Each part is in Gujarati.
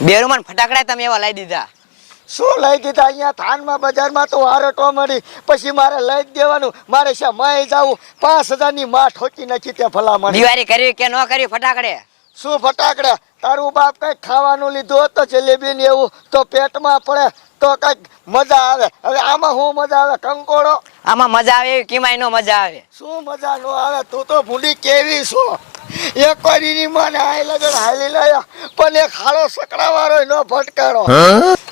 બેરુમાન ફટાકડા તમે એવા લઈ દીધા. શું લઈ દીધા? અહીંયા થાનમાં બજારમાં તો હારટવા મળી. પછી મારે લઈ જ દેવાનું. મારે છે મય જાવું. પાંચ હજારની માં ઠોકી નાખી ત્યાં ભલામણ. દિવાળી કરી કે ન કરી ફટાકડે? શું ફટાકડે? તારું બાપ કઈ ખાવાનું લીધું તો જલેબી ને એવું તો પેટમાં પડે તો કંઈક મજા આવે. હવે આમાં શું મજા આવે? કંકોડો? આમાં મજા આવે એવી કિમાય નો મજા આવે. શું મજા નો આવે? તું તો ભૂંડી કેવી છો? એક વારીની મને હાઈ લગન હાલી લાયા પણ એક હાળો સકડાવાળો નો ફટકારો.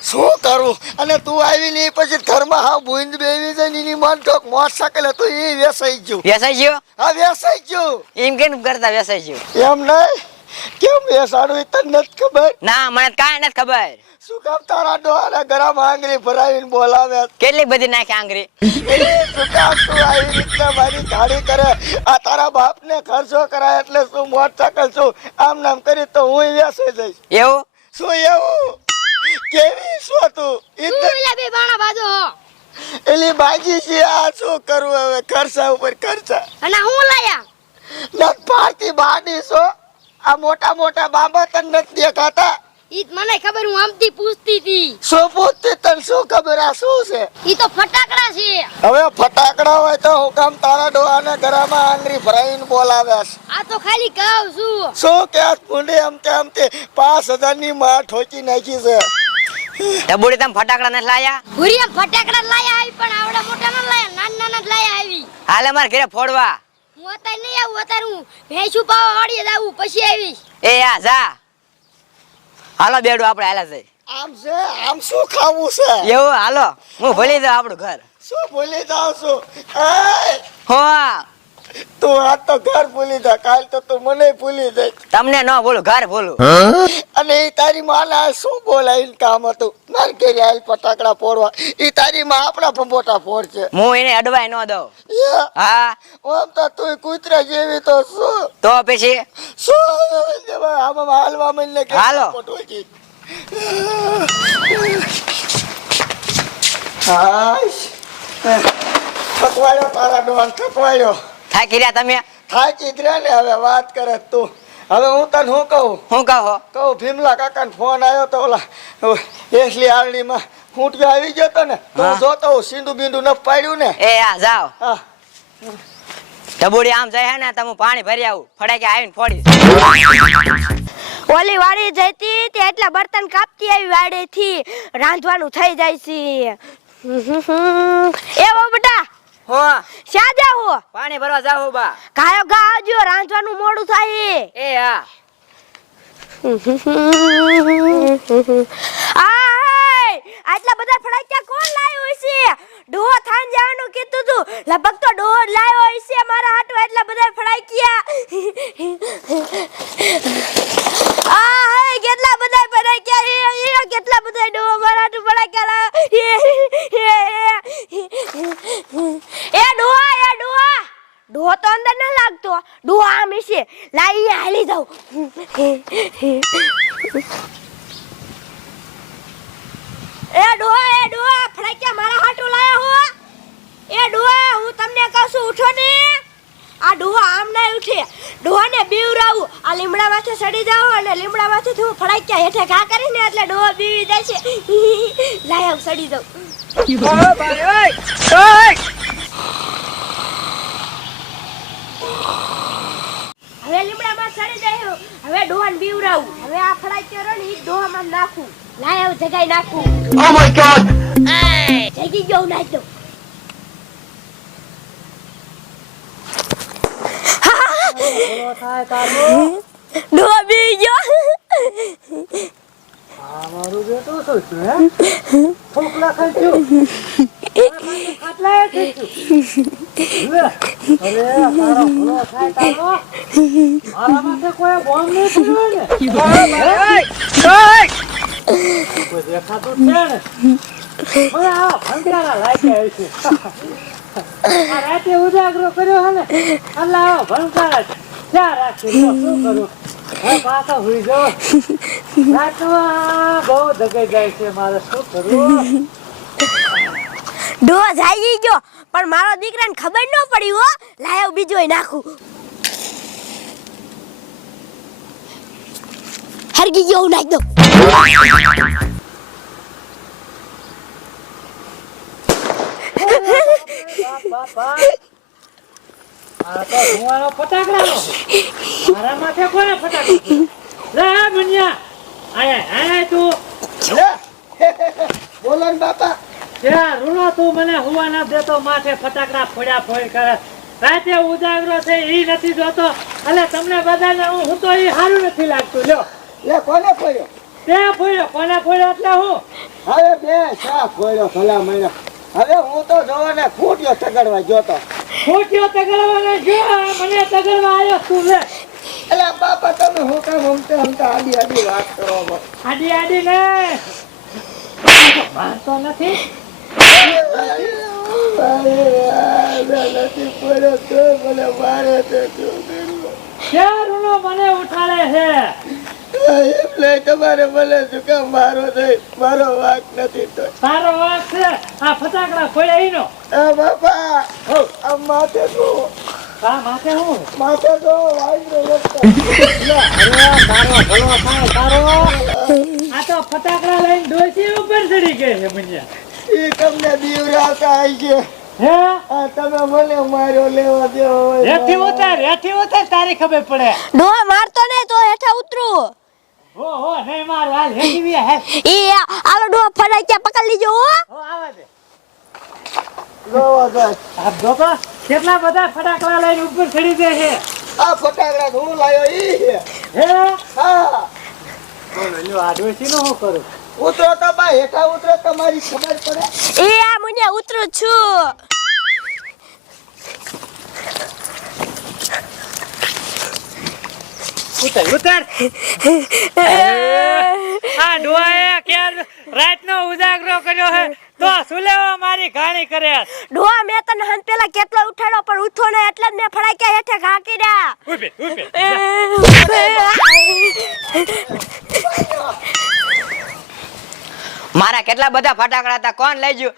શું કરું? અને તું આવી નહીં પછી ઘરમાં હા બુંદ બેવી જાય ની એની મન ઠોક મોટરસાઇકલ હતું એ વેસાઈ ગયું. વેસાઈ ગયો? હા વેસાઈ ગયું. એમ કેમ કરતા વેસાઈ ગયો? એમ નહીં? કેમ બેસાડું એ તને નથી ખબર? ના મને કાંઈ નથી ખબર. શું કામ તારા ડોહાના ગરમ આંગળી ભરાવીને બોલાવે? કેટલી બધી નાખે આંગળી? શું કામ તું આવી રીતના મારી ધાડી કરે? આ તારા બાપને ખર્ચો કરાય એટલે શું મોટરસાયકલ છું? આમ નામ કરી તો હું વેસાઈ જઈશ. એવું? શું એવું? કેવી શું તું તો- બે બાણા બાજો એલી બાજી છે આ શું કરવું હવે? ખર્ચા ઉપર ખર્ચા. અને હું લાયા નથ પાર્ટી બાડી છો આ મોટા મોટા બાબા તને નથી દેખાતા. ઈ મને ખબર હું આમથી પૂછતી હતી શું પૂછતી તને શું ખબર આ શું છે? ઈ તો ફટાકડા છે. હવે ફટાકડા હોય તો હું કામ તારા ડોહાને ઘરમાં આંગળી ભરાઈને બોલાવ્યા છે. આ તો ખાલી કહું છું. શું કે આ પૂંડી આમ તે આમ તે પાંચ હજારની માં ઠોકી નાખી છે. ડબોડી તમે ફટાકડા નથી લાયા? ભૂરી ફટાકડા લાયા આવી પણ આવડા મોટા ન લાયા નાના નાના જ લાયા આવી. હાલે મારે ઘરે ફોડવા. હું અત્યારે નહીં આવું અત્યારે હું. ભેંસું પાવા વાળી જ આવું પછી આવીશ. એ આ જા. હાલો બેડું આપણે હાલા જઈ. આમ છે? આમ શું ખાવું છે? એવું હાલો. હું ભૂલી જાઉં આપણું ઘર. શું ભૂલી જાવ છું? હો? તું આ તો ઘર ભૂલી જા કાલ તો તું મને ભૂલી જાય. તમને ન બોલું ઘર બોલું અને એ તારી માના શું બોલાય કામ હતું? માર ઘરે આલ ફટાકડા ફોડવા. એ તારી માં આપણા ભંભોટા ફોડ છે હું એને અડવાય ન દઉં. હા? ઓમ તો તું કૂતરા જેવી તો શું? તો પછી? શું? આમાં હાલવા મને કે હાલો. પટોકી. હાશ. થકવાયો તારા ડોન થકવાયો થાકી રહ્યા તમે? થાકી જ રહ્યા ને હવે વાત કરે તું. હવે હું તને શું કહું? હું કહો? કહું ભીમલા કાકાને ફોન આવ્યો તો ઓલા એસલી આરણીમાં ખૂંટિયો આવી ગયો તો ને તો હું. જોતો હું સિંધુ બીંડુ ન પાડ્યું ને. એ આ જાઓ. ડબુડી આમ જાય હે ને તમે પાણી ભરી આવું. ફટાકે આવીને ફોડી. ઓલી વાડી જતી તે એટલા બર્તન કાપતી આવી વાડી થી રાંધવાનું થઈ જાય છે. એવો બેટા હો. શા જાવ પાણી ભરવા જાવ બા. ગાયો ગા આવજો રાંધવાનું મોડું થાય. એ હા. આટલા બધા ફળાક્યા કોણ લાવ્યો છે ડોહો થાન જવાનું કીધું તું. લગભગ તો ડોહો લાવ્યો હશે મારા હાટુ એટલા બધા ફડાક્યા આ હાય કેટલા બધા ફડાક્યા એ એ કેટલા બધા ડોહો મારા હાટુ ફડાક્યા લા એ ડોહા એ ડોહા ડોહો તો અંદર ન લાગતો ડોહો આમ છે લાઈ હાલી જાઉં એ ડોહા એ ડોહા હો. તમને કહું ઉઠો ને. આ ડોહા આમ ના ઉઠે. ડોહાને બીવરાવું આ લીમડા માથે સડી જાવ અને લીમડા માથેથી હું ફડાક્યા હેઠે ઘા કરીને એટલે ડોહો બીવી જાય છે. લાયા સડી જાઉં હવે લીમડામાં સડી જાય હવે ડોહાને બીવરાવું હવે આ ફડાક્યો રહ્યો ને નાખું. લાયા હું જગાઈ નાખું. ઓ માય ગોડ જગી ગયો નાખ દઉં. ડોહા બી ગયો. રાતે ઉજાગરો કર્યો હે ને આવો ભણકારા ક્યાં રાખી લો શું કરું હવે પાછા હુઈ જાઓ બહુ દગાઈ જાય છે મારે શું કરવું ડોહા જાગી ગયો. પણ મારો દીકરાને ખબર ન પડી હો. લાયો બીજો નાખું. હરગી ગયો હું નાખ દો બાપા આ તો ધુવાળો ફટાકડાનો મારા માથે કોને ફટાકડો લે મુનિયા આયા આયા તું. લે. બોલો બાપા. રૂલો તું મને હુવા ના દેતો માથે ફટાકડા ફોડ્યા ફોડ કરે. રાતે ઉજાગરો છે એ નથી જોતો. એટલે તમને બધાને હું હું તો એ સારું નથી લાગતું. લ્યો. લે કોને ફોડ્યો? તે ફોડ્યો. કોને ફોડ્યો એટલે હું? હવે બે શા ખોડ્યો ભલા મહિના હવે હું તો જોવાને ફૂટ્યો તગડવા જોતો ફૂટ્યો તગડવાને જો મને તગડવા આવ્યો તું લે. એટલે બાપા તમે હું કામ હમતા હમતા આડી આડી વાત કરો આડી આડી ને. મારતો નથી. મારે શું ઉઠાડે છે? તમારે મને શું મારો મારો વાક નથી તો તારો વાક છે? આ ફટાકડા ફોડ્યા ઈનો બાપા માથે તો આ માથે હું? માથે તો વાઈબ્રો. તારો ભલો ફટાકડા લઈને ડોસી ઉપર ચડી ગઈ છે મુંજ્યા. ઈ તમને બીવરાવતા આઈ છે. હે? આ તમે મને માર્યો લેવા દેવો હોય રેઠી ઉતાર રેઠી ઉતાર તારી ખબર પડે. ડોહા મારતો ને તો હેઠા ઉતરું. હો હો નહીં માર હાલ હેઠી વી હે. ઈ આલો ડોહા કે પકડ લીજો હો. હો આવા દે. જોવો જાય. આપ જો તો કેટલા બધા ફટાકડા લઈને ઉપર ચડી દે છે? આ ફટાકડા હું લાયો ઈ હે? હા. બોલો લ્યો નું શું કરું? ઉતરો તો બા હેઠા ઉતરો તમારી ખબર પડે. એ આ મુને ઉતરું છું. ઉતર ઉતર. આ ડોહાએ ક્યાં રાતનો ઉજાગરો કર્યો હે? તો સુલેવા મારી ઘાણી કરે ડોઆ મેં તને હન પેલા કેટલો ઉઠાડો પણ ઉઠો ને એટલે જ મેં ફટાક્યા હેઠે ઘાકી દા ઉભે. ઉભે. મારા કેટલા બધા ફટાકડા હતા? કોણ લઈ ગયું?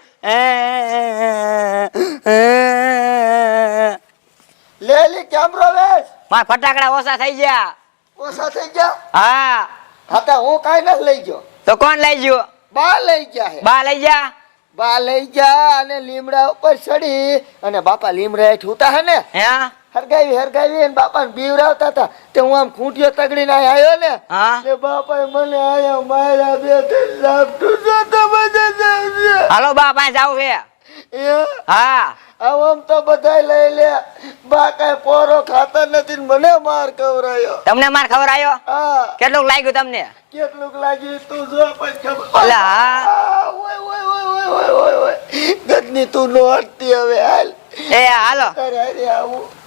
લેલી કેમરો વેશ મારા ફટાકડા ઓછા થઈ ગયા. ઓછા થઈ ગયા? હા. હા તો હું કાઈ નથી લઈ ગયો. તો કોણ લઈ ગયો? બા લઈ ગયા હે. બા લઈ ગયા? બા લઈ ગયા અને લીમડા ઉપર ચડી અને બાપા લીમડા હેઠ ઉતા હે ને? હે? હરગાવી હરગાવી અને બાપાને બીવરાવતા હતા. તે હું આમ ખૂંટીઓ તગડીને આવ્યો ને હા? તે બાપાએ મને આયા મારા બે ત્રણ લાપટું જોતા બધા હાલો બાપા જાવ હે. હા. આમ તો બધાય લઈ લે. બા કાંઈ પોરો ખાતા નથી મને માર ખવરાયો તમને માર ખબર આવ્યો હા. કેટલું લાગ્યું તમને? કેટલુંક લાગ્યું તું જો પછી ખબર. અલા, હા. આ, ઓય, ઓય, ઓય, ઓય, ઓય, ઓય, ઓય. ગદની તું નો હટતી હવે હાલ. એ હાલો. અરે અરે આવું.